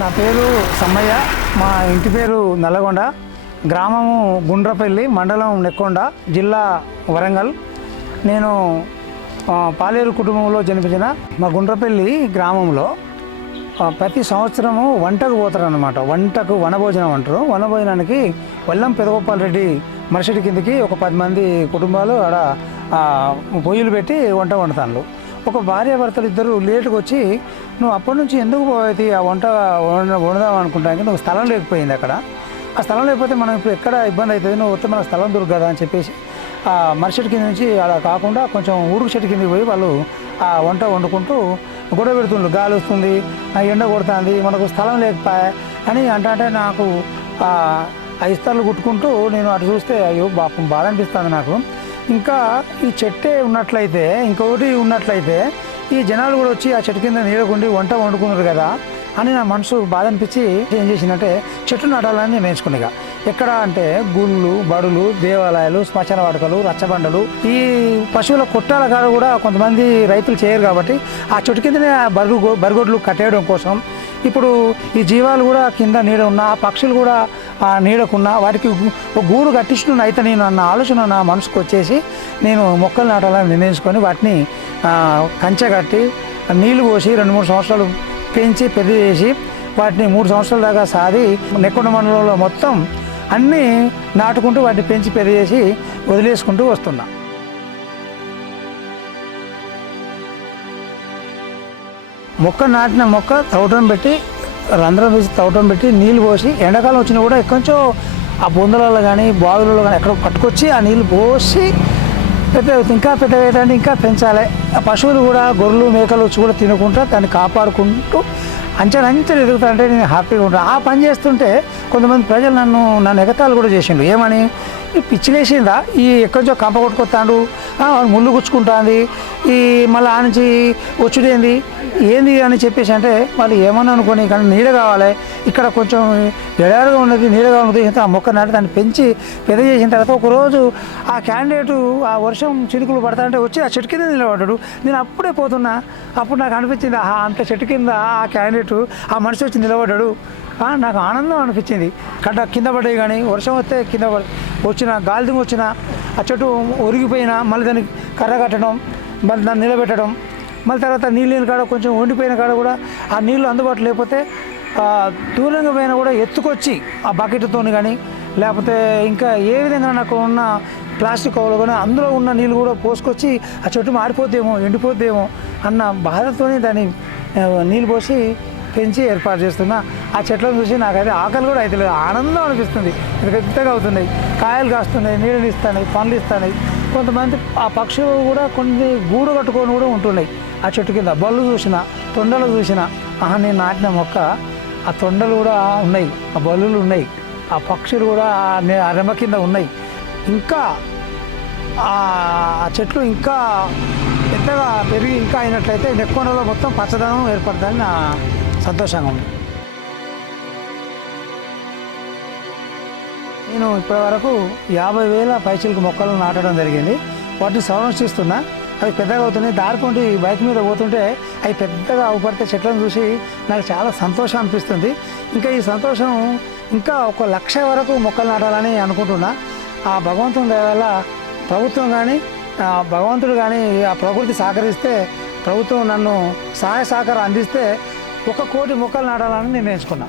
నా పేరు సమ్మయ్య. మా ఇంటి పేరు నల్లగొండ, గ్రామము గుండ్రపల్లి, మండలం నెక్కొండ, జిల్లా వరంగల్. నేను పాలేరు కుటుంబంలో జన్మించిన. మా గుండ్రపల్లి గ్రామంలో ప్రతి సంవత్సరము వంటకు పోతారనమాట. వంటకు వనభోజనం అంటారు. వనభోజనానికి వల్లం పెదగోపాల్ రెడ్డి మనిషిడి కిందకి ఒక 10 మంది కుటుంబాలు ఆడ పొయ్యిలు పెట్టి వంట వండుతాను. ఒక భార్యాభర్తలు ఇద్దరు లేటుకు వచ్చి, నువ్వు అప్పటి నుంచి ఎందుకు పోయి ఆ వంట వండుదాం అనుకుంటానికి, నువ్వు స్థలం లేకపోయింది అక్కడ. ఆ స్థలం లేకపోతే మనం ఇప్పుడు ఎక్కడ ఇబ్బంది అవుతుంది, నువ్వు వస్తే మనకు స్థలం దొరుకు కదా అని చెప్పేసి ఆ మనిషి కింద నుంచి అలా కాకుండా కొంచెం ఊరుకు చెట్టు కిందకి పోయి వాళ్ళు ఆ వంట వండుకుంటూ గొడవ పెడుతుండ్రు. గాలి వస్తుంది, ఎండ కొడుతుంది, మనకు స్థలం లేకపోయా అని అంటే నాకు ఆ ఇస్తార్లు కుట్టుకుంటూ నేను అటు చూస్తే అయ్యో బాధ అనిపిస్తుంది నాకు. ఇంకా ఈ చెట్టే ఉన్నట్లయితే, ఇంకొకటి ఉన్నట్లయితే ఈ జనాలు కూడా వచ్చి ఆ చెట్టు కింద నీడకుండి వంట వండుకున్నారు కదా అని నా మనసు బాధ అనిపించి ఏం చేసిందంటే చెట్టు నాటాలని నేను నేర్చుకునేగా. ఎక్కడ అంటే గుళ్ళు, బడులు, దేవాలయాలు, శ్మశాన వాటికలు, రచ్చబండలు, ఈ పశువుల కొట్టాల కాడ కూడా కొంతమంది రైతులు చేయరు కాబట్టి ఆ చెట్టు కిందనే బరిగొడ్లు కట్టేయడం కోసం ఇప్పుడు ఈ జీవాలు కూడా కింద నీడ ఉన్నా, ఆ పక్షులు కూడా ఆ నీడకున్నా వాటికి ఒక గూడు కట్టించుకున్న అయితే నేను అన్న ఆలోచన నా మనసుకు వచ్చేసి నేను మొక్కలు నాటాలని నిర్ణయించుకొని వాటిని కంచె కట్టి నీళ్లు పోసి 2-3 సంవత్సరాలు పెంచి పెద్ద చేసి వాటిని 3 సంవత్సరాల దాకా సాది నెక్కొండ మండలంలో మొత్తం అన్నీ నాటుకుంటూ వాటిని పెంచి పెద్ద చేసి వదిలేసుకుంటూ వస్తున్నా. మొక్క నాటిన మొక్క తవ్వటం పెట్టి రంధ్రం వేసి తవ్వటం పెట్టి నీళ్ళు పోసి ఎండాకాలం వచ్చినా కూడా కొంచెం ఆ బొందలలో కానీ బావులలో కానీ ఎక్కడ పట్టుకొచ్చి ఆ నీళ్ళు పోసి పెద్ద ఇంకా పెద్ద వేయడానికి ఇంకా పెంచాలి. ఆ పశువులు కూడా గొర్రెలు మేకలు వచ్చి కూడా తినకుండా దాన్ని కాపాడుకుంటూ అంచెలు ఎదుగుతుంటే నేను హ్యాపీగా ఉంటాను. ఆ పని చేస్తుంటే కొంతమంది ప్రజలు నన్ను ఎగతాలు కూడా చేసిండు. ఏమని, ఈ పిచ్చిలేసిందా, ఈ ఎక్కడిచో కంప కొట్టుకొస్తాడు, ముళ్ళు గుచ్చుకుంటుంది, ఈ మళ్ళీ ఆ నుంచి వచ్చుడేంది ఏంది అని చెప్పేసి అంటే వాళ్ళు ఏమన్నా అనుకోని, కానీ నీడ కావాలి ఇక్కడ కొంచెం ఎడారుగా ఉన్నది, నీడగా ఉన్నది, ఆ మొక్క నాటి దాన్ని పెంచి పెద్ద చేసిన తర్వాత ఒకరోజు ఆ క్యాండిడేటు ఆ వర్షం చినుకులు పడతాంటే వచ్చి ఆ చెట్టు కింద నిలబడ్డాడు. నేను అప్పుడే పోతున్నా, అప్పుడు నాకు అనిపించింది అంత చెట్టు కింద ఆ క్యాండిడేటు ఆ మనిషి వచ్చి నిలబడ్డాడు. నాకు ఆనందం అనిపించింది. కింద పడ్డాయి కానీ వర్షం వస్తే కింద వచ్చిన గాలి వచ్చిన ఆ చెట్టు ఒరిగిపోయినా మళ్ళీ దానికి కర్ర కట్టడం, మళ్ళీ దాన్ని నిలబెట్టడం, మళ్ళీ తర్వాత నీళ్ళు కాడ కొంచెం వండిపోయిన కాడ కూడా ఆ నీళ్ళు అందుబాటులో లేకపోతే దూరంగా పోయినా కూడా ఎత్తుకొచ్చి ఆ బకెట్తో కానీ లేకపోతే ఇంకా ఏ విధంగా నాకు ఉన్న ప్లాస్టిక్ కవర్లు కానీ అందులో ఉన్న నీళ్ళు కూడా పోసుకొచ్చి ఆ చెట్టు మారిపోద్దేమో, ఎండిపోద్దేమో అన్న బాధతోనే దాన్ని నీళ్ళు పోసి పెంచి ఏర్పాటు చేస్తున్నా. ఆ చెట్లను చూసి నాకైతే ఆకలి కూడా అయితే లేదు, ఆనందం అనిపిస్తుంది. పెద్దగా అవుతున్నాయి, కాయలు కాస్తున్నాయి, నీళ్ళు ఇస్తున్నాయి, పండ్లు ఇస్తున్నాయి. కొంతమంది ఆ పక్షులు కూడా కొన్ని గూడు కట్టుకొని కూడా ఉంటున్నాయి ఆ చెట్టు కింద. బళ్ళు చూసిన, తొండలు చూసిన, నేను నాటిన మొక్క ఆ తొండలు కూడా ఉన్నాయి, ఆ బల్లులు ఉన్నాయి, ఆ పక్షులు కూడా ఆ రెమ్మ కింద ఉన్నాయి. ఇంకా ఆ చెట్లు ఇంకా పెద్దగా పెరిగి ఇంకా అయినట్లయితే నెక్కొండలో మొత్తం పచ్చదనం ఏర్పడుతుందని నా సంతోషంగా ఉంది. నేను ఇప్పటి వరకు 50,000 పైచీలకు మొక్కలు నాటడం జరిగింది. వాటిని సంరక్షిస్తున్నా. అవి పెద్దగా అవుతున్నాయి. దారిపోండి బైక్ మీద పోతుంటే అవి పెద్దగా అవుపడితే చెట్లను చూసి నాకు చాలా సంతోషం అనిపిస్తుంది. ఇంకా ఈ సంతోషం ఇంకా 1,00,000 వరకు మొక్కలు నాటాలని అనుకుంటున్నా. ఆ భగవంతుని దయ వల్ల ప్రభుత్వం కానీ భగవంతుడు కానీ ఆ ప్రకృతి సహకరిస్తే, ప్రభుత్వం నన్ను సహాయ సహకారం అందిస్తే 1 కోటి మొక్కలు నాటాలని నిర్ణయించుకున్నా.